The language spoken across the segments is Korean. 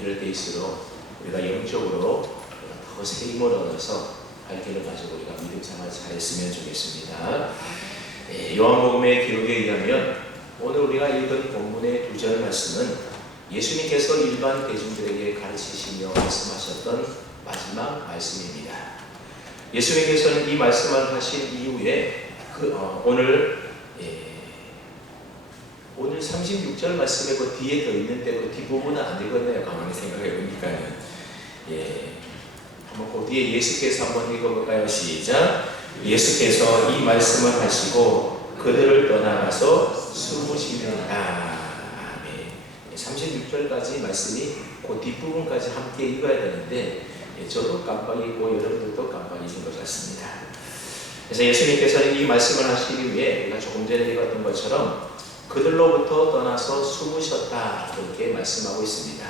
이럴 때일수록 우리가 영적으로 더 새 힘을 얻어서 할 길을 가지고 우리가 믿음 생활 잘했으면 좋겠습니다. 요한복음의 기록에 의하면 오늘 우리가 읽은 본문의 2절 말씀은 예수님께서 일반 대중들에게 가르치시며 말씀하셨던 마지막 말씀입니다. 예수님께서는 이 말씀을 하신 이후에 오늘 36절 말씀에 그 뒤에 더 있는데 그 뒷부분은 안 읽었네요. 가만히 생각해 보니까요. 한번 그 뒤에 예수께서 한번 읽어볼까요? 시작. 예수께서 이 말씀을 하시고 그들을 떠나가서 숨으시니라. 36절까지 말씀이 그 뒷부분까지 함께 읽어야 되는데 저도 깜빡이고 여러분들도 깜빡이신 것 같습니다. 그래서 예수님께서는 이 말씀을 하시기 위해 우리가 조금 전에 읽었던 것처럼 그들로부터 떠나서 숨으셨다 그렇게 말씀하고 있습니다.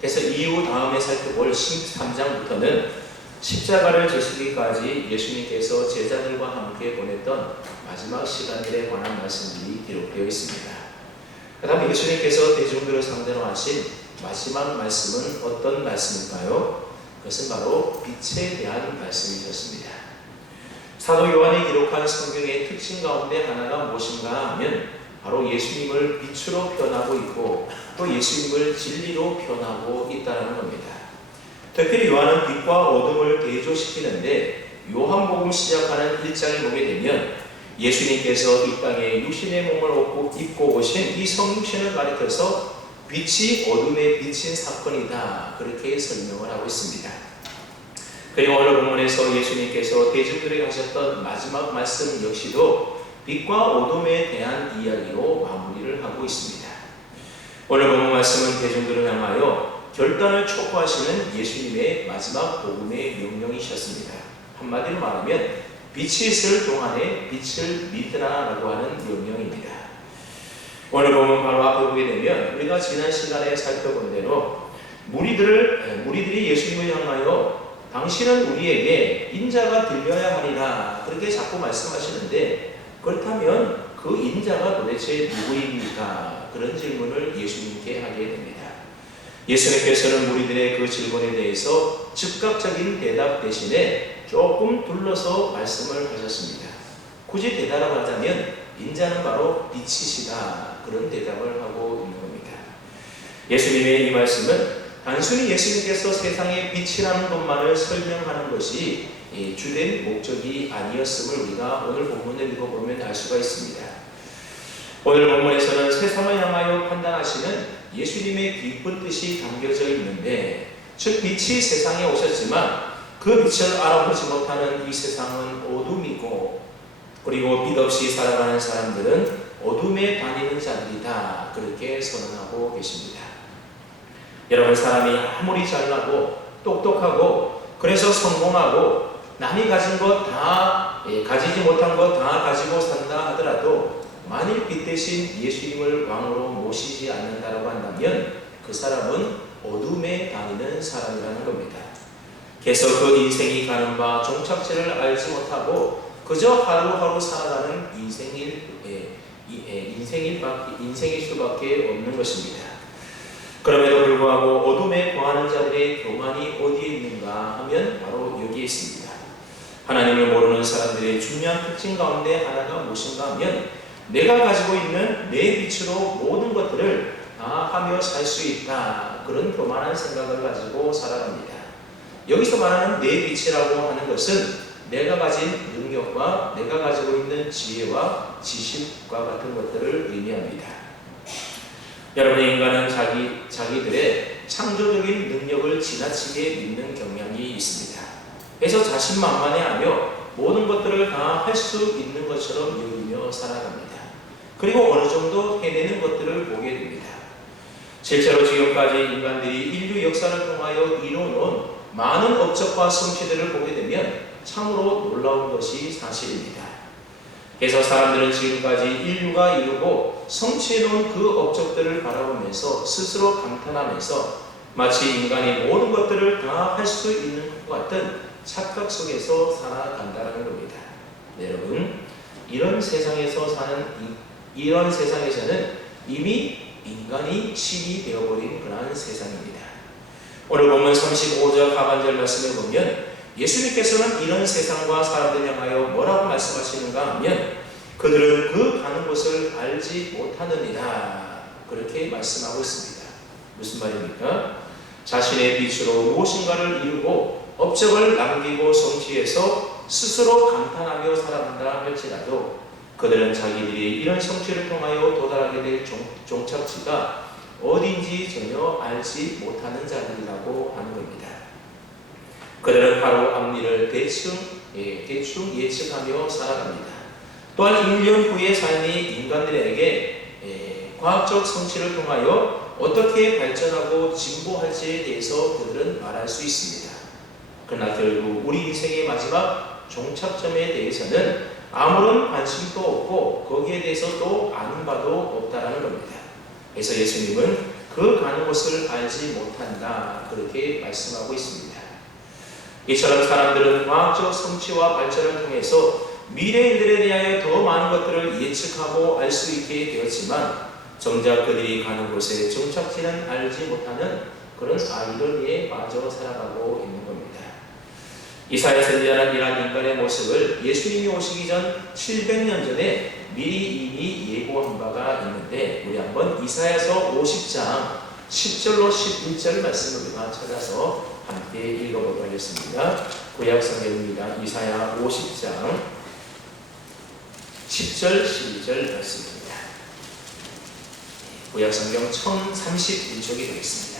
그래서 이후 다음에 살펴볼 13장부터는 십자가를 지시기까지 예수님께서 제자들과 함께 보냈던 마지막 시간들에 관한 말씀들이 기록되어 있습니다. 그 다음에 예수님께서 대중들을 상대로 하신 마지막 말씀은 어떤 말씀일까요? 그것은 바로 빛에 대한 말씀이셨습니다. 사도 요한이 기록한 성경의 특징 가운데 하나가 무엇인가 하면 바로 예수님을 빛으로 표현하고 있고 또 예수님을 진리로 표현하고 있다는 겁니다. 특별히 요한은 빛과 어둠을 대조시키는데 요한복음 시작하는 1장을 보게 되면 예수님께서 이 땅에 육신의 몸을 입고 오신 이 성육신을 가리켜서 빛이 어둠에 비친 사건이다 그렇게 설명을 하고 있습니다. 그리고 오늘 본문에서 예수님께서 대중들에게 하셨던 마지막 말씀 역시도 빛과 어둠에 대한 이야기로 마무리를 하고 있습니다. 오늘 본문 말씀은 대중들을 향하여 결단을 촉구하시는 예수님의 마지막 복음의 명령이셨습니다. 한마디로 말하면 빛이 있을 동안에 빛을 믿으라라고 하는 명령입니다. 오늘 본문 바로 앞에 보게 되면 우리가 지난 시간에 살펴본 대로 무리들이 예수님을 향하여 당신은 우리에게 인자가 들려야 하리라 그렇게 자꾸 말씀하시는데 그렇다면 그 인자가 도대체 누구입니까? 그런 질문을 예수님께 하게 됩니다. 예수님께서는 무리들의 그 질문에 대해서 즉각적인 대답 대신에 조금 둘러서 말씀을 하셨습니다. 굳이 대답을 하자면 인자는 바로 빛이시다 그런 대답을 하고 있는 겁니다. 예수님의 이 말씀은 단순히 예수님께서 세상의 빛이라는 것만을 설명하는 것이 주된 목적이 아니었음을 우리가 오늘 본문을 읽어보면 알 수가 있습니다. 오늘 본문에서는 세상을 향하여 판단하시는 예수님의 깊은 뜻이 담겨져 있는데 즉 빛이 세상에 오셨지만 그 빛을 알아보지 못하는 이 세상은 어둠이고 그리고 빛 없이 살아가는 사람들은 어둠에 다니는 자들이다 그렇게 선언하고 계십니다. 여러분 사람이 아무리 잘나고 똑똑하고 그래서 성공하고 남이 가진 것 다 가지지 못한 것 다 가지고 산다 하더라도 만일 빛 대신 예수님을 왕으로 모시지 않는다라고 한다면 그 사람은 어둠에 다니는 사람이라는 겁니다. 그래서 그 인생이 가는 바 종착지를 알지 못하고 그저 하루하루 살아가는 인생일 수밖에 없는 것입니다. 그럼에도 불구하고 어둠에 거하는 자들의 교만이 어디에 있는가 하면 바로 여기에 있습니다. 하나님을 모르는 사람들의 중요한 특징 가운데 하나가 무엇인가 하면 내가 가지고 있는 내 빛으로 모든 것들을 다 하며 살 수 있다 그런 교만한 생각을 가지고 살아갑니다. 여기서 말하는 내 빛이라고 하는 것은 내가 가진 능력과 내가 가지고 있는 지혜와 지식과 같은 것들을 의미합니다. 여러분의 인간은 자기들의 창조적인 능력을 지나치게 믿는 경향이 있습니다. 그래서 자신만만해하며 모든 것들을 다 할 수 있는 것처럼 여기며 살아갑니다. 그리고 어느 정도 해내는 것들을 보게 됩니다. 실제로 지금까지 인간들이 인류 역사를 통하여 이루어놓은 많은 업적과 성취들을 보게 되면 참으로 놀라운 것이 사실입니다. 그래서 사람들은 지금까지 인류가 이루고 성취해놓은 그 업적들을 바라보면서 스스로 감탄하면서 마치 인간이 모든 것들을 다 할 수 있는 것 같은 착각 속에서 살아간다는 겁니다. 네, 여러분, 이런 세상에서는 이미 인간이 신이 되어버린 그러한 세상입니다. 오늘 본문 35절 하반절 말씀을 보면 예수님께서는 이런 세상과 사람들 향하여 뭐라고 말씀하시는가 하면 그들은 그 가는 곳을 알지 못하느니라 그렇게 말씀하고 있습니다. 무슨 말입니까? 자신의 빛으로 무엇인가를 이루고 업적을 남기고 성취해서 스스로 감탄하며 살아간다 할지라도 그들은 자기들이 이런 성취를 통하여 도달하게 될 종착지가 어딘지 전혀 알지 못하는 자들이라고 하는 겁니다. 그들은 바로 앞일을 대충 예측하며 살아갑니다. 또한 1년 후의 삶이 인간들에게 과학적 성취를 통하여 어떻게 발전하고 진보할지에 대해서 그들은 말할 수 있습니다. 그러나 결국 우리 인생의 마지막 종착점에 대해서는 아무런 관심도 없고 거기에 대해서 또 아는 바도 없다라는 겁니다. 그래서 예수님은 그 가는 곳을 알지 못한다 그렇게 말씀하고 있습니다. 이처럼 사람들은 과학적 성취와 발전을 통해서 미래인들에 대하여 더 많은 것들을 예측하고 알 수 있게 되었지만 정작 그들이 가는 곳의 종착지는 알지 못하는 그런 아이러니에 빠져 살아가고 있는 겁니다. 이사야 선지자는 이러한 인간의 모습을 예수님이 오시기 전 700년 전에 미리 이미 예고한 바가 있는데 우리 한번 이사야서 50장 10절로 11절 말씀을 우리가 찾아서 함께 읽어보도록 하겠습니다. 구약 성경입니다. 이사야 50장 10절 11절 말씀입니다. 구약 성경 1031쪽이 되겠습니다.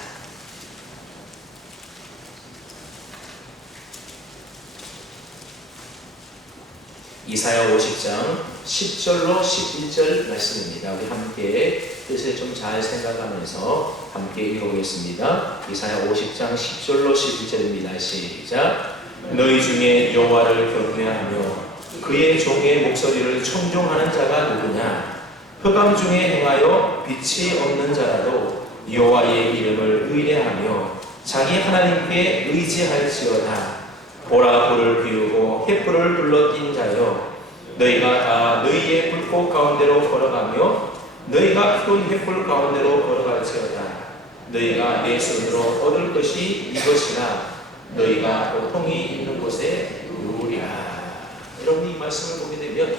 이사야 50장 10절로 11절 말씀입니다. 우리 함께 뜻을 좀 잘 생각하면서 함께 읽어보겠습니다. 이사야 50장 10절로 11절입니다. 시작. 너희 중에 여호와를 경외하며 그의 종의 목소리를 청종하는 자가 누구냐? 흑암 중에 행하여 빛이 없는 자라도 여호와의 이름을 의뢰하며 자기 하나님께 의지할지어다. 보라, 불을 피우고 횃불을 둘러띈 자여, 너희가 다 너희의 불꽃 가운데로 걸어가며 너희가 피운 횃불 가운데로 걸어갈지어다. 너희가 내 손으로 얻을 것이 이것이나 너희가 고통이 있는 곳에 누우리라. 여러분이 이 말씀을 보게 되면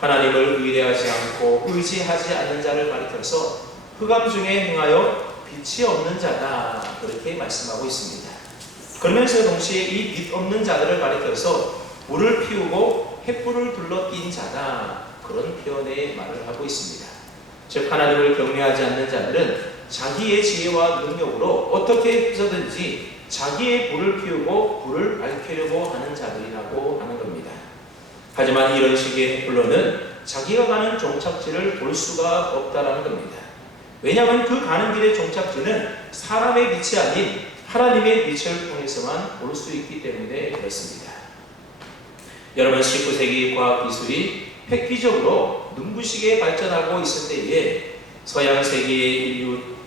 하나님을 의뢰하지 않고 의지하지 않는 자를 가리켜서 흑암 중에 행하여 빛이 없는 자다 그렇게 말씀하고 있습니다. 그러면서 동시에 이 빛 없는 자들을 가리켜서 불을 피우고 횃불을 둘러띈 자다 그런 표현의 말을 하고 있습니다. 즉 하나님을 경외하지 않는 자들은 자기의 지혜와 능력으로 어떻게 해서든지 자기의 불을 피우고 불을 밝히려고 하는 자들이라고 하는 겁니다. 하지만 이런 식의 횃불로는 자기가 가는 종착지를 볼 수가 없다라는 겁니다. 왜냐하면 그 가는 길의 종착지는 사람의 빛이 아닌 하나님의 빛을 통해서만 볼 수 있기 때문에 그렇습니다. 여러분 19세기 과학기술이 획기적으로 눈부시게 발전하고 있을 때에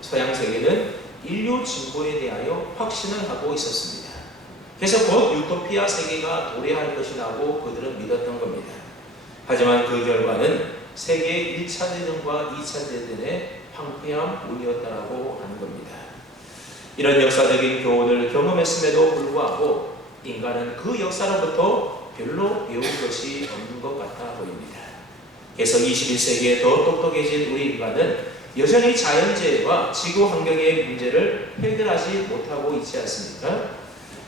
서양세계는 인류 진보에 대하여 확신을 하고 있었습니다. 그래서 곧 유토피아 세계가 도래할 것이라고 그들은 믿었던 겁니다. 하지만 그 결과는 세계 1차 대전과 2차 대전의 황폐한 운이었다라고 하는 겁니다. 이런 역사적인 교훈을 경험했음에도 불구하고 인간은 그 역사로부터 별로 배운 것이 없는 것 같아 보입니다. 그래서 21세기에 더 똑똑해진 우리 인간은 여전히 자연재해와 지구 환경의 문제를 해결하지 못하고 있지 않습니까?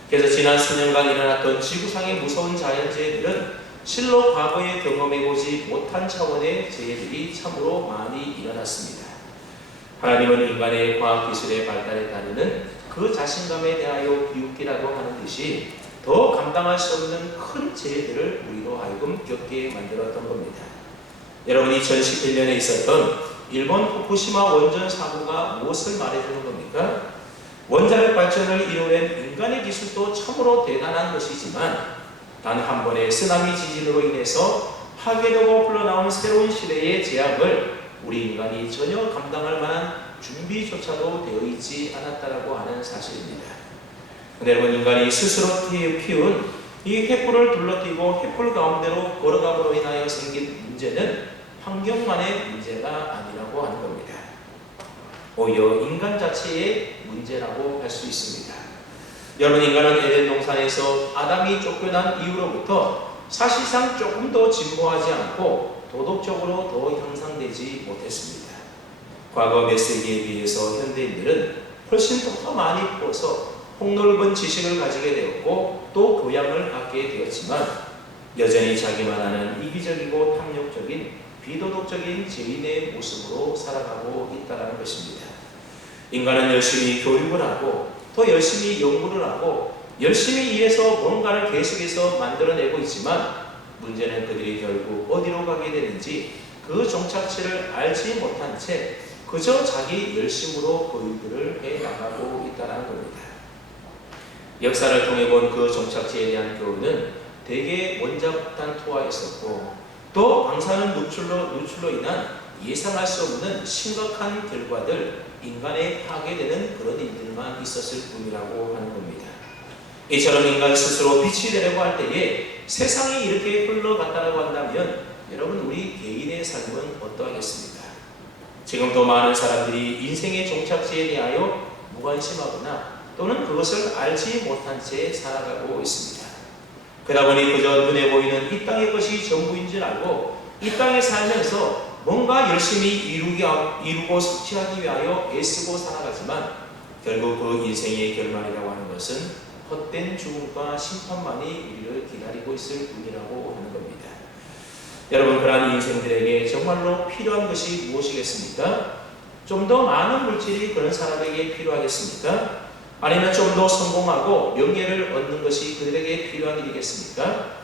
그래서 지난 수년간 일어났던 지구상의 무서운 자연재해들은 실로 과거에 경험해보지 못한 차원의 재해들이 참으로 많이 일어났습니다. 하나님은 인간의 과학기술의 발달에 따르는 그 자신감에 대하여 비웃기라고 하는 듯이 더 감당할 수 없는 큰 재해들을 우리로 하여금 겪게 만들었던 겁니다. 여러분 2011년에 있었던 일본 후쿠시마 원전 사고가 무엇을 말해주는 겁니까? 원자력 발전을 이뤄낸 인간의 기술도 참으로 대단한 것이지만 단 한 번의 쓰나미 지진으로 인해서 파괴되고 흘러나온 새로운 시대의 재앙을 우리 인간이 전혀 감당할 만한 준비조차도 되어 있지 않았다라고 하는 사실입니다. 여러분 인간이 스스로 피운 이 횃불을 둘러뛰고 횃불 가운데로 걸어감으로 인하여 생긴 문제는 환경만의 문제가 아니라고 하는 겁니다. 오히려 인간 자체의 문제라고 할 수 있습니다. 여러분, 인간은 에덴 동산에서 아담이 쫓겨난 이후로부터 사실상 조금 더 진보하지 않고 도덕적으로 더 향상되지 못했습니다. 과거 몇 세기에 비해서 현대인들은 훨씬 더 많이 커서 폭넓은 지식을 가지게 되었고 또 교양을 갖게 되었지만 여전히 자기만 아는 이기적이고 탐욕적인 비도덕적인 죄인의 모습으로 살아가고 있다는 것입니다. 인간은 열심히 교육을 하고 또 열심히 연구를 하고 열심히 일해서 뭔가를 계속해서 만들어내고 있지만 문제는 그들이 결국 어디로 가게 되는지 그 종착지를 알지 못한 채 그저 자기 열심으로 그 일들을 해나가고 있다는 겁니다. 역사를 통해 본 그 종착지에 대한 교훈은 대개 원자폭탄 투하였었고 또 방사능 누출로 인한 예상할 수 없는 심각한 결과들, 인간에 파괴되는 그런 일들만 있었을 뿐이라고 하는 겁니다. 이처럼 인간 스스로 빛이 되려고 할 때에 세상이 이렇게 흘러갔다고 한다면 여러분, 우리 개인의 삶은 어떠하겠습니까? 지금도 많은 사람들이 인생의 종착지에 대하여 무관심하거나 또는 그것을 알지 못한 채 살아가고 있습니다. 그러다 보니 그저 눈에 보이는 이 땅의 것이 전부인 줄 알고 이 땅에 살면서 뭔가 열심히 이루고 성취하기 위하여 애쓰고 살아가지만 결국 그 인생의 결말이라고 하는 것은 헛된 죽음과 심판만이 우리를 기다리고 있을 뿐이라고 하는 겁니다. 여러분, 그러한 인생들에게 정말로 필요한 것이 무엇이겠습니까? 좀 더 많은 물질이 그런 사람에게 필요하겠습니까? 아니면 좀 더 성공하고 명예를 얻는 것이 그들에게 필요한 일이겠습니까?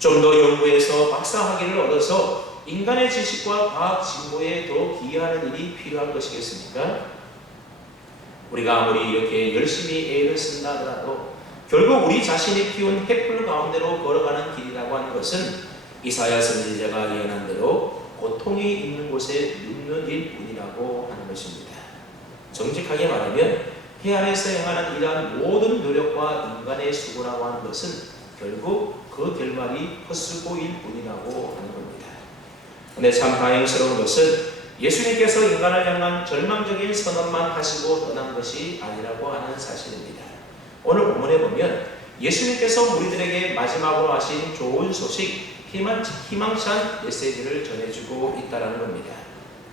좀 더 연구해서 박사학위를 얻어서 인간의 지식과 과학 진보에 더 기여하는 일이 필요한 것이겠습니까? 우리가 아무리 이렇게 열심히 애를 쓴다 하더라도 결국 우리 자신이 피운 횃불 가운데로 걸어가는 길이라고 하는 것은 이사야 선지자가 예언한 대로 고통이 있는 곳에 눕는 일뿐이라고 하는 것입니다. 정직하게 말하면 해 아래에서 행하는 이러한 모든 노력과 인간의 수고라고 하는 것은 결국 그 결말이 헛수고일 뿐이라고 하는 겁니다. 그런데 참 다행스러운 것은 예수님께서 인간을 향한 절망적인 선언만 하시고 떠난 것이 아니라고 하는 사실입니다. 오늘 본문에 보면 예수님께서 우리들에게 마지막으로 하신 좋은 소식, 희망찬 메시지를 전해주고 있다는 겁니다.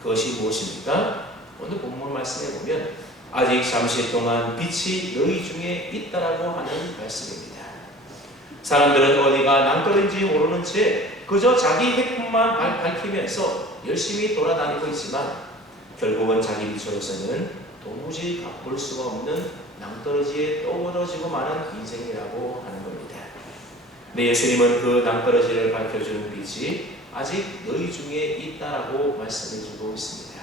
그것이 무엇입니까? 오늘 본문 말씀에 보면 아직 잠시 동안 빛이 너희 중에 있다라고 하는 말씀입니다. 사람들은 어디가 낭떠러진지 모르는 채 그저 자기 행복만 밝히면서 열심히 돌아다니고 있지만 결국은 자기 빛으로서는 도무지 가꿀 수가 없는 낭떠러지에 떠오르지고 마는 인생이라고 하는 겁니다. 네, 예수님은 그 낭떠러지를 밝혀주는 빛이 아직 너희 중에 있다라고 말씀해주고 있습니다.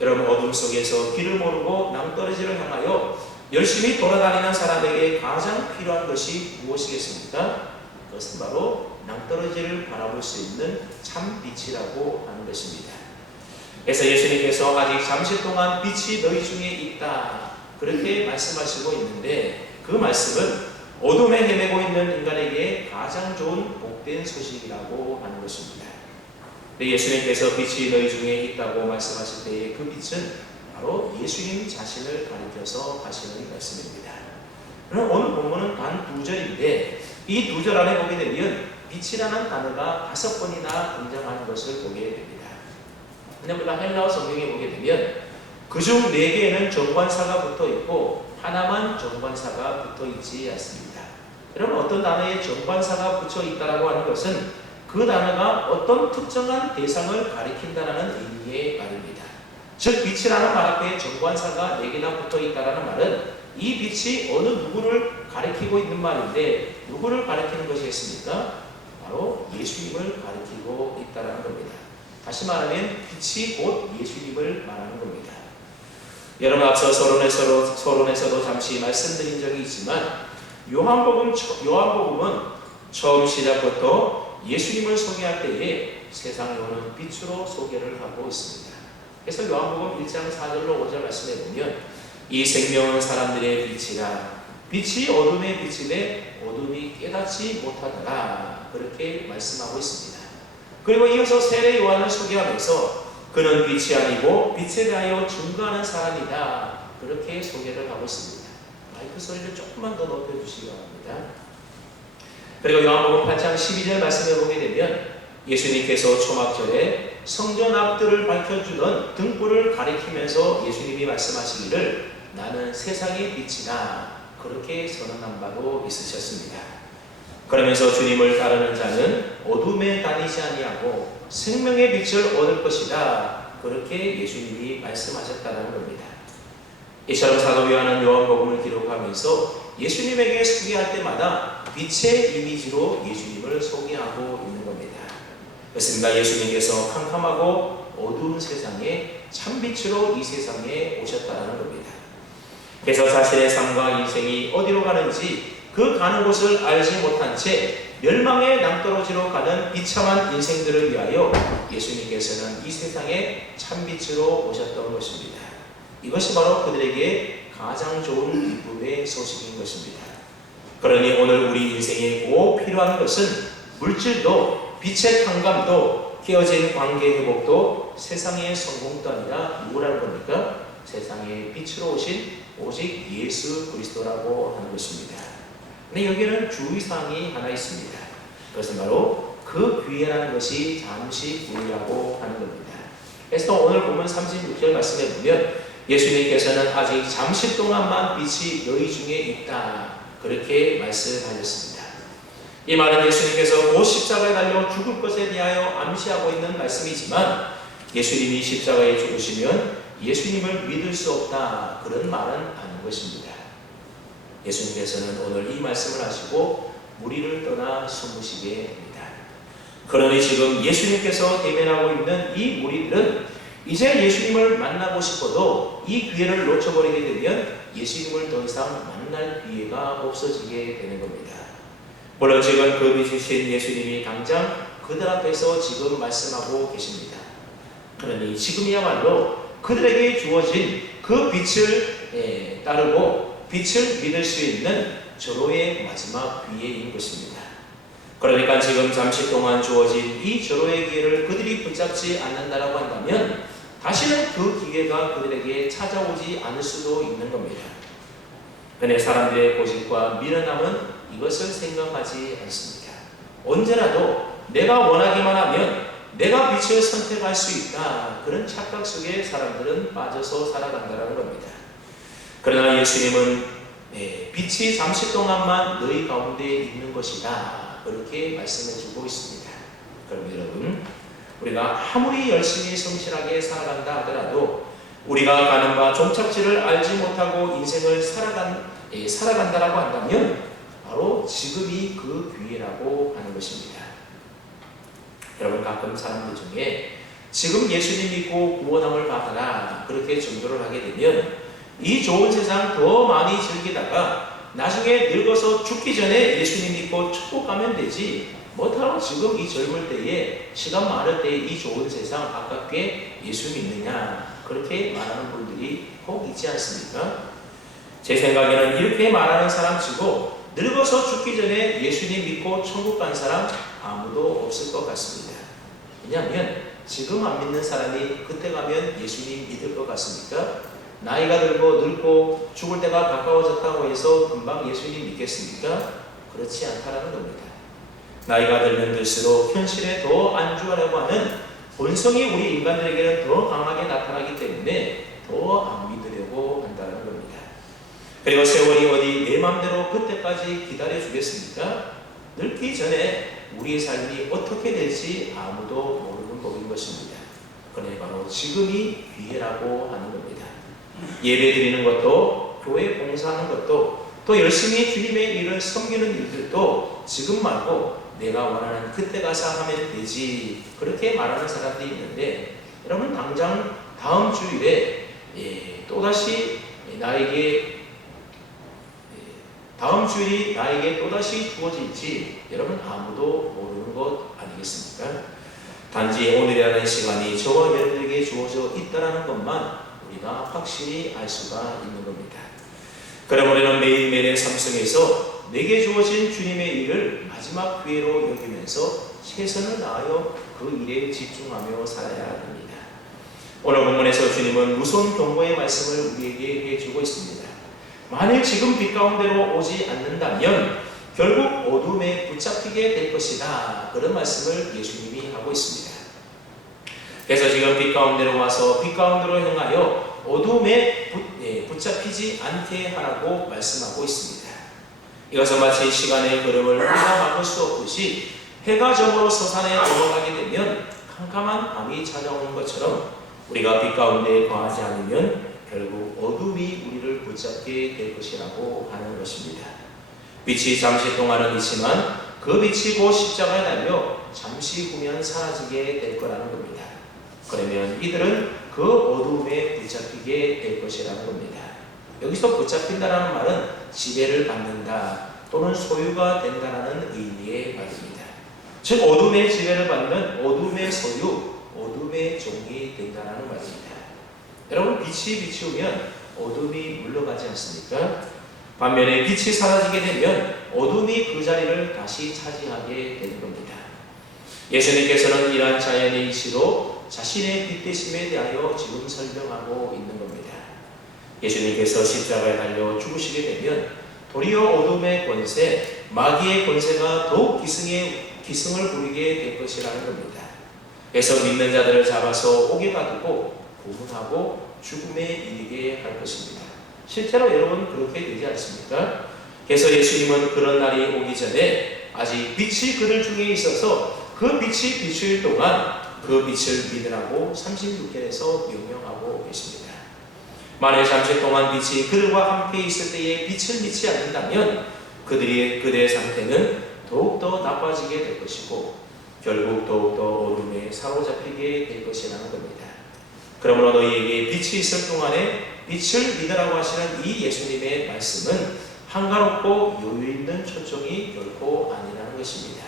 여러분, 어둠 속에서 길을 모르고 낭떠러지를 향하여 열심히 돌아다니는 사람에게 가장 필요한 것이 무엇이겠습니까? 그것은 바로 낭떠러지를 바라볼 수 있는 참 빛이라고 하는 것입니다. 그래서 예수님께서 아직 잠시 동안 빛이 너희 중에 있다, 그렇게 말씀하시고 있는데 그 말씀은 어둠에 헤매고 있는 인간에게 가장 좋은 복된 소식이라고 하는 것입니다. 예수님께서 빛이 너희 중에 있다고 말씀하실 때의 그 빛은 바로 예수님 자신을 가리켜서 하시는 말씀입니다. 그럼 오늘 본문은 단 2절인데 이 2절 안에 보게 되면 빛이라는 단어가 5번이나 등장하는 것을 보게 됩니다. 근데 우리가 헬라어 성경에 보게 되면 그중 4개에는 정관사가 붙어 있고 하나만 정관사가 붙어 있지 않습니다. 여러분, 어떤 단어에 정관사가 붙여 있다라고 하는 것은 그 단어가 어떤 특정한 대상을 가리킨다라는 의미의 말입니다. 즉, 빛이라는 말 앞에 정관사가 4개나 붙어 있다라는 말은 이 빛이 어느 누구를 가리키고 있는 말인데 누구를 가리키는 것이겠습니까? 바로 예수님을 가리키고 있다라는 겁니다. 다시 말하면 빛이 곧 예수님을 말하는 겁니다. 여러분, 앞서 서론에서도 잠시 말씀드린 적이 있지만 요한복음은 처음 시작부터 예수님을 소개할 때에 세상에 오는 빛으로 소개를 하고 있습니다. 그래서 요한복음 1장 4절로 5절 말씀해 보면 이 생명은 사람들의 빛이라 빛이 어둠의 빛이되 어둠이 깨닫지 못하더라, 그렇게 말씀하고 있습니다. 그리고 이어서 세례 요한을 소개하면서 그는 빛이 아니고 빛에 대하여 증거하는 사람이다, 그렇게 소개를 하고 있습니다. 마이크 소리를 조금만 더 높여주시기 바랍니다. 그리고 요한복음 8장 12절 말씀에 보게 되면 예수님께서 초막절에 성전 앞들을 밝혀주던 등불을 가리키면서 예수님이 말씀하시기를 나는 세상의 빛이다, 그렇게 선언한 바도 있으셨습니다. 그러면서 주님을 따르는 자는 어둠에 다니지 아니하고 생명의 빛을 얻을 것이다, 그렇게 예수님이 말씀하셨다는 겁니다. 이처럼 사도 요한은 요한복음을 기록하면서 예수님에게 소개할 때마다 빛의 이미지로 예수님을 소개하고 있는 겁니다. 그렇습니다. 예수님께서 캄캄하고 어두운 세상에 참빛으로 이 세상에 오셨다는 겁니다. 그래서 자신의 삶과 인생이 어디로 가는지 그 가는 곳을 알지 못한 채 멸망의 낭떠러지로 가는 비참한 인생들을 위하여 예수님께서는 이 세상에 참빛으로 오셨던 것입니다. 이것이 바로 그들에게 가장 좋은 기쁨의 소식인 것입니다. 그러니 오늘 우리 인생에 꼭 필요한 것은 물질도 빛의 탕감도 깨어진 관계 회복도 세상의 성공도 아니라 누구라는 겁니까? 세상의 빛으로 오신 오직 예수 그리스도라고 하는 것입니다. 근데 여기는 주의사항이 하나 있습니다. 그것은 바로 그 귀해라는 것이 잠시 후이라고 하는 겁니다. 그래서 오늘 보면 36절 말씀에 보면 예수님께서는 아직 잠시 동안만 빛이 너희 중에 있다, 그렇게 말씀하셨습니다. 이 말은 예수님께서 곧 십자가에 달려 죽을 것에 대하여 암시하고 있는 말씀이지만 예수님이 십자가에 죽으시면 예수님을 믿을 수 없다, 그런 말은 아닌 것입니다. 예수님께서는 오늘 이 말씀을 하시고 무리를 떠나 숨으시게 됩니다. 그러니 지금 예수님께서 대면하고 있는 이 무리들은 이제 예수님을 만나고 싶어도 이 기회를 놓쳐버리게 되면 예수님을 더 이상 만날 기회가 없어지게 되는 겁니다. 물론 지금 그 빛이신 예수님이 당장 그들 앞에서 지금 말씀하고 계십니다. 그러니 지금이야말로 그들에게 주어진 그 빛을 따르고 빛을 믿을 수 있는 절호의 마지막 기회인 것입니다. 그러니까 지금 잠시 동안 주어진 이 절호의 기회를 그들이 붙잡지 않는다라고 한다면 다시는 그 기회가 그들에게 찾아오지 않을 수도 있는 겁니다. 그런데 사람들의 고집과 미련함은 이것을 생각하지 않습니다. 언제라도 내가 원하기만 하면 내가 빛을 선택할 수 있다, 그런 착각 속에 사람들은 빠져서 살아간다는 겁니다. 그러나 예수님은 빛이 잠시 동안만 너희 가운데 있는 것이다, 그렇게 말씀해주고 있습니다. 그럼 여러분, 우리가 아무리 열심히 성실하게 살아간다 하더라도 우리가 가는 바 종착지를 알지 못하고 인생을 살아간다라고 한다면 바로 지금이 그 기회라고 하는 것입니다. 여러분, 가끔 사람들 중에 지금 예수님 믿고 구원함을 받아라, 그렇게 전도를 하게 되면 이 좋은 세상 더 많이 즐기다가 나중에 늙어서 죽기 전에 예수님 믿고 천국 가면 되지, 뭐하러 지금 이 젊을 때에 시간 많을 때에 이 좋은 세상 아깝게 예수 믿느냐, 그렇게 말하는 분들이 혹 있지 않습니까? 제 생각에는 이렇게 말하는 사람 치고 늙어서 죽기 전에 예수님 믿고 천국 간 사람 아무도 없을 것 같습니다. 왜냐하면 지금 안 믿는 사람이 그때 가면 예수님 믿을 것 같습니까? 나이가 들고 늙고 죽을 때가 가까워졌다고 해서 금방 예수님 믿겠습니까? 그렇지 않다라는 겁니다. 나이가 들면 들수록 현실에 더 안주하려고 하는 본성이 우리 인간들에게는 더 강하게 나타나기 때문에 더 안 믿으려고 한다는 겁니다. 그리고 세월이 어디 내 맘대로 그때까지 기다려주겠습니까? 늙기 전에 우리의 삶이 어떻게 될지 아무도 모르는 법인 것입니다. 그러니 바로 지금이 기회라고 하는 겁니다. 예배 드리는 것도, 교회 봉사하는 것도, 또 열심히 주님의 일을 섬기는 일들도 지금 말고 내가 원하는 그때 가서 하면 되지, 그렇게 말하는 사람들이 있는데, 여러분 당장 다음 주일에 또다시 다음 주일이 나에게 또다시 주어질지 여러분 아무도 모르는 것 아니겠습니까? 단지 오늘이라는 시간이 저와 여러분에게 주어져 있다는 것만 우리가 확실히 알 수가 있는 겁니다. 그럼 우리는 매일매일의 삶 속에서 내게 주어진 주님의 일을 마지막 기회로 여기면서 최선을 다하여 그 일에 집중하며 살아야 합니다. 오늘 본문에서 주님은 무서운 경고의 말씀을 우리에게 해주고 있습니다. 만일 지금 빛 가운데로 오지 않는다면 결국 어둠에 붙잡히게 될 것이다. 그런 말씀을 예수님이 하고 있습니다. 그래서 지금 빛 가운데로 와서 빛 가운데로 행하여 어둠에 붙잡히지 않게 하라고 말씀하고 있습니다. 이것은 마치 시간의 흐름을 우리가 막을 수 없듯이 해가 저물어 서산에 넘어가게 되면 캄캄한 밤이 찾아오는 것처럼 우리가 빛 가운데 거하지 않으면 결국 어둠이 우리를 붙잡게 될 것이라고 하는 것입니다. 빛이 잠시 동안은 있지만 그 빛이 곧 십자가에 달려 잠시 후면 사라지게 될 거라는 겁니다. 그러면 이들은 그 어둠에 붙잡히게 될 것이라는 겁니다. 여기서 붙잡힌다라는 말은 지배를 받는다 또는 소유가 된다라는 의미의 말입니다. 즉 어둠의 지배를 받는 어둠의 소유, 어둠의 종이 된다라는 말입니다. 여러분 빛이 비추면 어둠이 물러가지 않습니까? 반면에 빛이 사라지게 되면 어둠이 그 자리를 다시 차지하게 되는 겁니다. 예수님께서는 이러한 자연의 이치로 자신의 빛 되심에 대하여 지금 설명하고 있는 겁니다. 예수님께서 십자가에 달려 죽으시게 되면 도리어 어둠의 권세, 마귀의 권세가 더욱 기승을 부리게 될 것이라는 겁니다. 그래서 믿는 자들을 잡아서 옥에 가두고 고문하고 죽음에 이르게 할 것입니다. 실제로 여러분 그렇게 되지 않습니까? 그래서 예수님은 그런 날이 오기 전에 아직 빛이 그들 중에 있어서 그 빛이 비추일 동안 그 빛을 믿으라고 36절에서 명령하고 계십니다. 만일 잠시 동안 빛이 그들과 함께 있을 때에 빛을 믿지 않는다면 그들의 상태는 더욱더 나빠지게 될 것이고 결국 더욱더 어둠에 사로잡히게 될 것이라는 겁니다. 그러므로 너희에게 빛이 있을 동안에 빛을 믿으라고 하시는 이 예수님의 말씀은 한가롭고 여유있는 초청이 결코 아니라는 것입니다.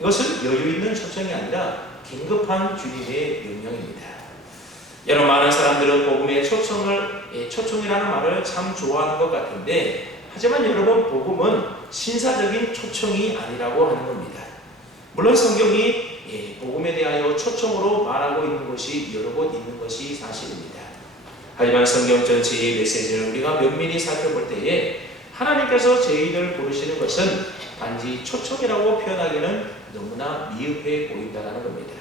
이것은 여유있는 초청이 아니라 긴급한 주님의 명령입니다. 여러분 많은 사람들은 복음의 초청이라는 말을 참 좋아하는 것 같은데 하지만 여러분 복음은 신사적인 초청이 아니라고 하는 겁니다. 물론 성경이 복음에 대하여 초청으로 말하고 있는 것이 여러 곳 있는 것이 사실입니다. 하지만 성경 전체의 메시지를 우리가 면밀히 살펴볼 때에 하나님께서 저희를 부르시는 것은 단지 초청이라고 표현하기는 너무나 미흡해 보인다는 겁니다.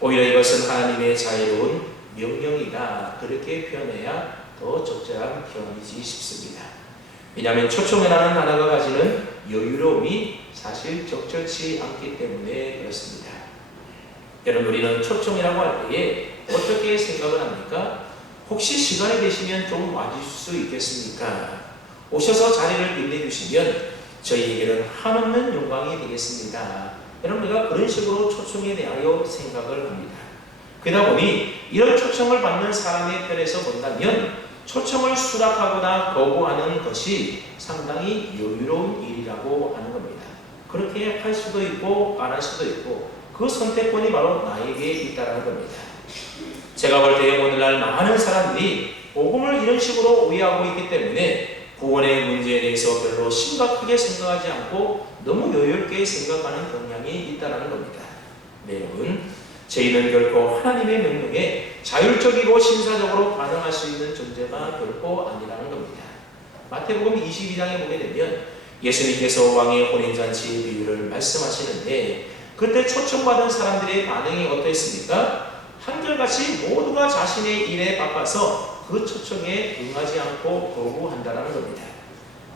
오히려 이것은 하나님의 자유로운 명령이다 그렇게 표현해야 더 적절한 표현이지 싶습니다. 왜냐하면 초청이라는 단어가 가지는 여유로움이 사실 적절치 않기 때문에 그렇습니다. 여러분 우리는 초청이라고 할 때에 어떻게 생각을 합니까? 혹시 시간이 되시면 좀 와주실 수 있겠습니까? 오셔서 자리를 빛내주시면 저희에게는 한없는 영광이 되겠습니다. 여러분 우리가 그런 식으로 초청에 대하여 생각을 합니다. 그러다 보니 이런 초청을 받는 사람의 편에서 본다면 초청을 수락하거나 거부하는 것이 상당히 여유로운 일이라고 하는 겁니다. 그렇게 할 수도 있고 안 할 수도 있고 그 선택권이 바로 나에게 있다는 겁니다. 제가 볼 때 오늘날 많은 사람들이 복음을 이런 식으로 오해하고 있기 때문에 구원의 문제에 대해서 별로 심각하게 생각하지 않고 너무 여유롭게 생각하는 경향이 있다는 겁니다. 네, 여러분 저희는 결코 하나님의 명령에 자율적이고 신사적으로 반응할 수 있는 존재가 결코 아니라는 겁니다. 마태복음 22장에 보게 되면 예수님께서 왕의 혼인잔치 비유를 말씀하시는데 그때 초청받은 사람들의 반응이 어떠했습니까? 한결같이 모두가 자신의 일에 바빠서 그 초청에 응하지 않고 거부한다는 겁니다.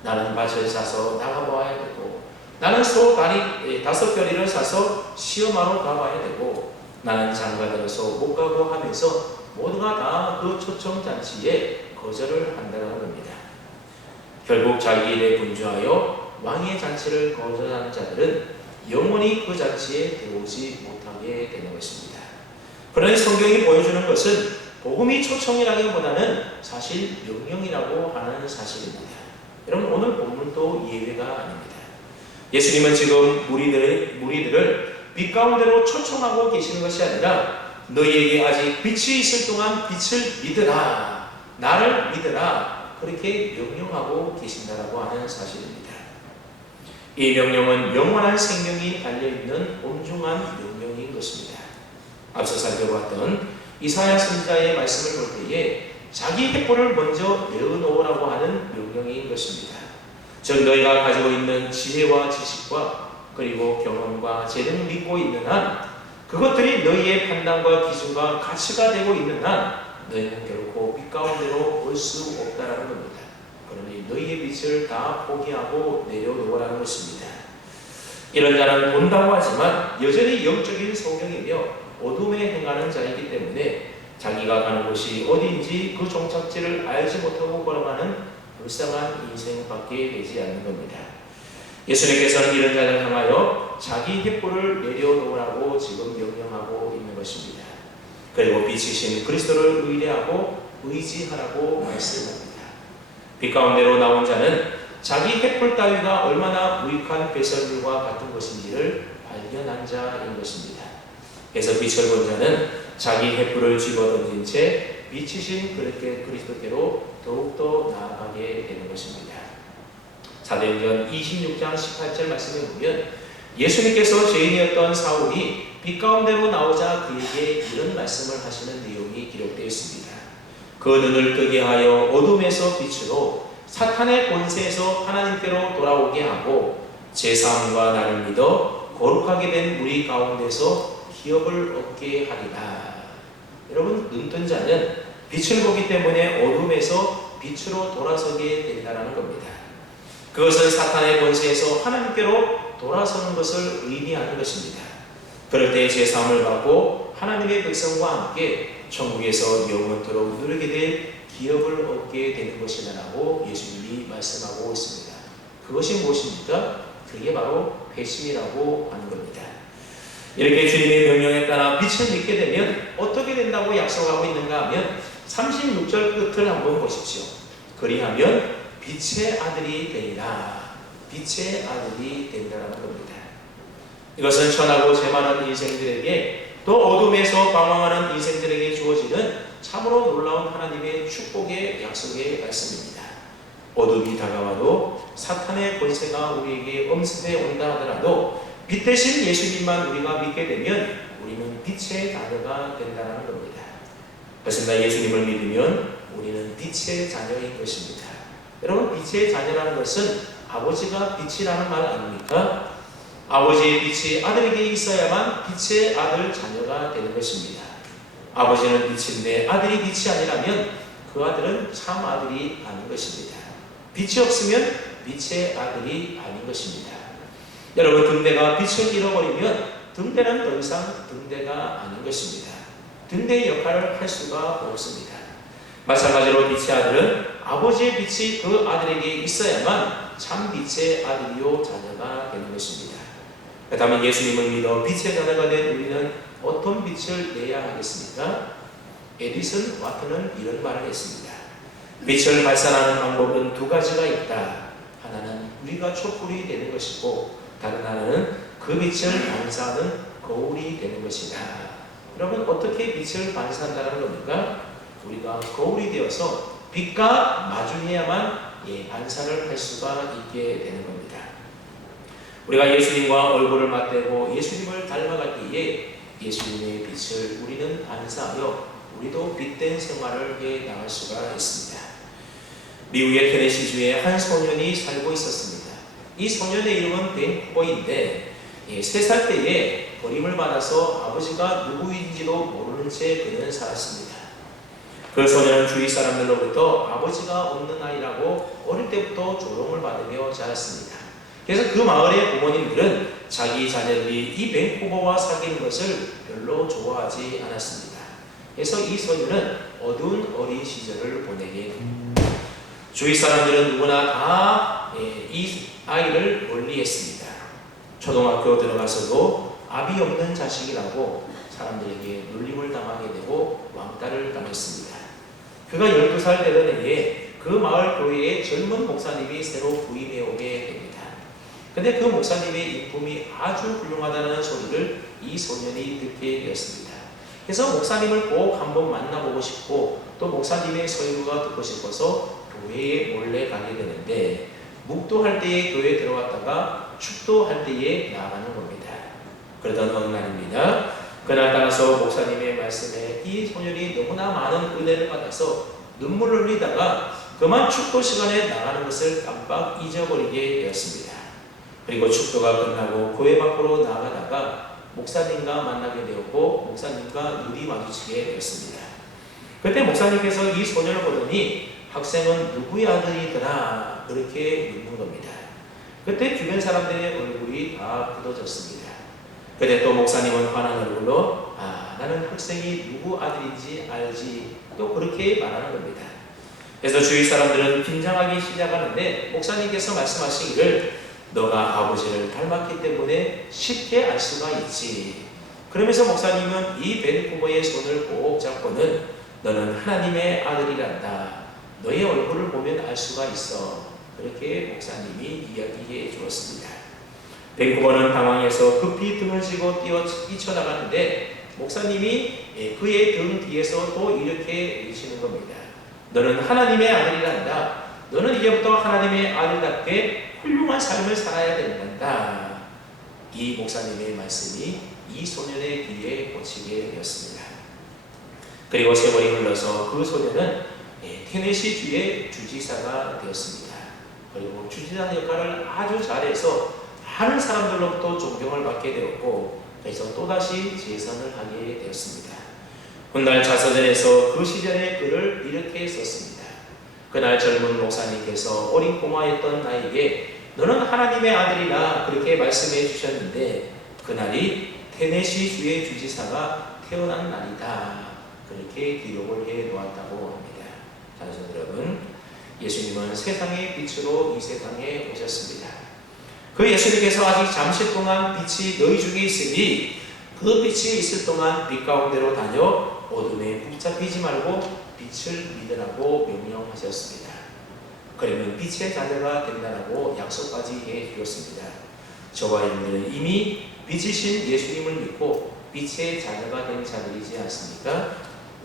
나는 밭을 사서 나가봐야 되고 나는 소 다리 5겨리를 사서 시험하러 가봐야 되고 나는 장가들어서 못 가고 하면서 모두가 다 그 초청잔치에 거절을 한다는 겁니다. 결국 자기 일에 분주하여 왕의 잔치를 거절하는 자들은 영원히 그 잔치에 들어오지 못하게 되는 것입니다. 그러니 성경이 보여주는 것은 복음이 초청이라기보다는 사실 명령이라고 하는 사실입니다. 여러분 오늘 본문도 예외가 아닙니다. 예수님은 지금 무리들을 빛 가운데로 초청하고 계시는 것이 아니라 너희에게 아직 빛이 있을 동안 빛을 믿으라, 나를 믿으라 그렇게 명령하고 계신다라고 하는 사실입니다. 이 명령은 영원한 생명이 달려있는 엄중한 명령인 것입니다. 앞서 살펴봤던 이사야 선지자의 말씀을 볼 때에 자기 횃불을 먼저 내어놓으라고 하는 명령인 것입니다. 즉 너희가 가지고 있는 지혜와 지식과 그리고 경험과 재능을 믿고 있는 한, 그것들이 너희의 판단과 기준과 가치가 되고 있는 한 너희는 결코 빛 가운데로 올 수 없다라는 겁니다. 그러니 너희의 빛을 다 포기하고 내려놓으라는 것입니다. 이런 자는 본다고 하지만 여전히 영적인 성령이며 어둠에 행하는 자이기 때문에 자기가 가는 곳이 어디인지 그 종착지를 알지 못하고 걸어가는 불쌍한 인생밖에 되지 않는 겁니다. 예수님께서는 이런 자를 향하여 자기 횃불을 내려놓으라고 지금 명령하고 있는 것입니다. 그리고 빛이신 그리스도를 의뢰하고 의지하라고 말씀합니다. 빛 가운데로 나온 자는 자기 횃불 따위가 얼마나 무익한 배설물과 같은 것인지를 발견한 자인 것입니다. 그래서 빛을 본 자는 자기 횃불을 집어던진 채 빛이신 그리스도께로 더욱더 나아가게 되는 것입니다. 사도행전 26장 18절 말씀에 보면 예수님께서 죄인이었던 사울이 빛 가운데로 나오자 그에게 이런 말씀을 하시는 내용이 기록되어 있습니다. 그 눈을 뜨게 하여 어둠에서 빛으로 사탄의 권세에서 하나님께로 돌아오게 하고 제사함과 나를 믿어 거룩하게 된 우리 가운데서 기업을 얻게 하리라. 여러분, 눈뜬 자는 빛을 보기 때문에 어둠에서 빛으로 돌아서게 된다는 겁니다. 그것은 사탄의 권세에서 하나님께로 돌아서는 것을 의미하는 것입니다. 그럴 때 제사함을 받고 하나님의 백성과 함께 천국에서 영원토록 누리게 될 기업을 얻게 되는 것이라고 예수님이 말씀하고 있습니다. 그것이 무엇입니까? 그게 바로 회심이라고 하는 겁니다. 이렇게 주님의 명령에 따라 빛을 믿게 되면 어떻게 된다고 약속하고 있는가 하면 36절 끝을 한번 보십시오. 그리하면 빛의 아들이 되리라. 빛의 아들이 된다는 겁니다. 이것은 천하고 재만한 인생들에게 또 어둠에서 방황하는 인생들에게 주어지는 참으로 놀라운 하나님의 축복의 약속의 말씀입니다. 어둠이 다가와도 사탄의 권세가 우리에게 엄습해 온다 하더라도 빛 대신 예수님만 우리가 믿게 되면 우리는 빛의 자녀가 된다는 겁니다. 그렇습니다. 예수님을 믿으면 우리는 빛의 자녀인 것입니다. 여러분, 빛의 자녀라는 것은 아버지가 빛이라는 말 아닙니까? 아버지의 빛이 아들에게 있어야만 빛의 아들 자녀가 되는 것입니다. 아버지는 빛인데 아들이 빛이 아니라면 그 아들은 참 아들이 아닌 것입니다. 빛이 없으면 빛의 아들이 아닌 것입니다. 여러분, 등대가 빛을 잃어버리면 등대는 더 이상 등대가 아닌 것입니다. 등대의 역할을 할 수가 없습니다. 마찬가지로 빛의 아들은 아버지의 빛이 그 아들에게 있어야만 참 빛의 아들이요 자녀가 되는 것입니다. 그렇다면 예수님을 믿어 빛의 자녀가 된 우리는 어떤 빛을 내야 하겠습니까? 에디슨 와트는 이런 말을 했습니다. 빛을 발산하는 방법은 두 가지가 있다. 하나는 우리가 촛불이 되는 것이고 다른 하나는 그 빛을 반사하는 거울이 되는 것이다. 여러분, 어떻게 빛을 반사한다는 겁니까? 우리가 거울이 되어서 빛과 마주해야만 반사를 할 수가 있게 되는 겁니다. 우리가 예수님과 얼굴을 맞대고 예수님을 닮아갈 때에 예수님의 빛을 우리는 반사하여 우리도 빛된 생활을 해 나갈 수가 있습니다. 미국의 테네시주에 한 소년이 살고 있었습니다. 이 소년의 이름은 벤쿠버인데 3살 때에 버림을 받아서 아버지가 누구인지도 모르는 채 그는 살았습니다. 그 소년은 주위 사람들로부터 아버지가 없는 아이라고 어릴 때부터 조롱을 받으며 자랐습니다. 그래서 그 마을의 부모님들은 자기 자녀들이 이 벤쿠버와 사귀는 것을 별로 좋아하지 않았습니다. 그래서 이 소년은 어두운 어린 시절을 보내게 됩니다. 주위 사람들은 누구나 다 이 아이를 멀리했습니다. 초등학교 들어가서도 아비 없는 자식이라고 사람들에게 놀림을 당하게 되고 왕따를 당했습니다. 그가 12살 되던 해에 그 마을 교회에 젊은 목사님이 새로 부임해 오게 됩니다. 근데 그 목사님의 인품이 아주 훌륭하다는 소리를 이 소년이 듣게 되었습니다. 그래서 목사님을 꼭 한번 만나보고 싶고 또 목사님의 설교가 듣고 싶어서 교회에 몰래 가게 되는데 묵도할 때에 교회에 들어갔다가 축도할 때에 나가는 겁니다. 그러던 어느 날입니다. 그날 따라서 목사님의 말씀에 이 소년이 너무나 많은 은혜를 받아서 눈물을 흘리다가 그만 축도 시간에 나가는 것을 깜빡 잊어버리게 되었습니다. 그리고 축도가 끝나고 교회 밖으로 나가다가 목사님과 만나게 되었고 목사님과 눈이 마주치게 되었습니다. 그때 목사님께서 이 소년을 보더니 학생은 누구의 아들이더라 그렇게 묻는 겁니다. 그때 주변 사람들의 얼굴이 다 굳어졌습니다. 그때 또 목사님은 환한 얼굴로 나는 학생이 누구 아들인지 알지 또 그렇게 말하는 겁니다. 그래서 주위 사람들은 긴장하기 시작하는데 목사님께서 말씀하시기를 너가 아버지를 닮았기 때문에 쉽게 알 수가 있지. 그러면서 목사님은 이 밴쿠버의 손을 꼭 잡고는 너는 하나님의 아들이란다. 너의 얼굴을 보면 알 수가 있어. 그렇게 목사님이 이야기해 주었습니다. 밴쿠버는 당황해서 급히 등을 쥐고 뛰쳐나가는데 목사님이 그의 등 뒤에서 또 이렇게 외치는 겁니다. 너는 하나님의 아들이란다. 너는 이제부터 하나님의 아들답게 훌륭한 삶을 살아야 된단다. 이 목사님의 말씀이 이 소년의 귀에 꽂히게 되었습니다. 그리고 세월이 흘러서 그 소년은 테네시주의 주지사가 되었습니다. 그리고 주지사 역할을 아주 잘해서 많은 사람들로부터 존경을 받게 되었고 그래서 또다시 재선을 하게 되었습니다. 훗날 자서전에서 그 시절의 글을 이렇게 썼습니다. 그날 젊은 목사님께서 어린 꼬마였던 나에게 너는 하나님의 아들이라 그렇게 말씀해 주셨는데 그날이 테네시 주의 주지사가 태어난 날이다. 그렇게 기록을 해 놓았다고 합니다. 자녀 여러분, 예수님은 세상의 빛으로 이 세상에 오셨습니다. 그 예수님께서 아직 잠시 동안 빛이 너희 중에 있으니 그 빛이 있을 동안 빛 가운데로 다녀 어둠에 붙잡히지 말고 빛을 믿으라고 명령하셨습니다. 그러면 빛의 자녀가 된다라고 약속까지 해 주었습니다. 저와 여러분들은 이미 빛이신 예수님을 믿고 빛의 자녀가 된 자들이지 않습니까?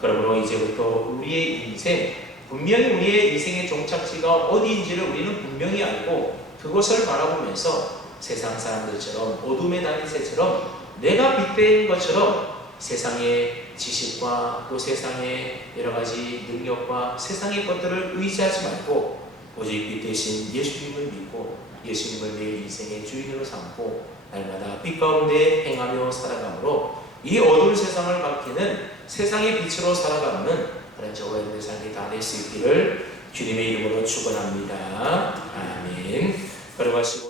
그러므로 이제부터 우리의 인생, 분명히 우리의 인생의 종착지가 어디인지를 우리는 분명히 알고 그것을 바라보면서 세상 사람들처럼 어둠에 다닌 새처럼 내가 빛된 것처럼 세상의 지식과 또 세상의 여러 가지 능력과 세상의 것들을 의지하지 말고 오직 빛 대신 예수님을 믿고 예수님을 내 인생의 주인으로 삼고 날마다 빛 가운데 행하며 살아가므로 이 어두운 세상을 밝히는 세상의 빛으로 살아가는 그런 저와 여러분의 삶이 다 될 수 있기를 주님의 이름으로 축원합니다. 아멘. 걸어가시고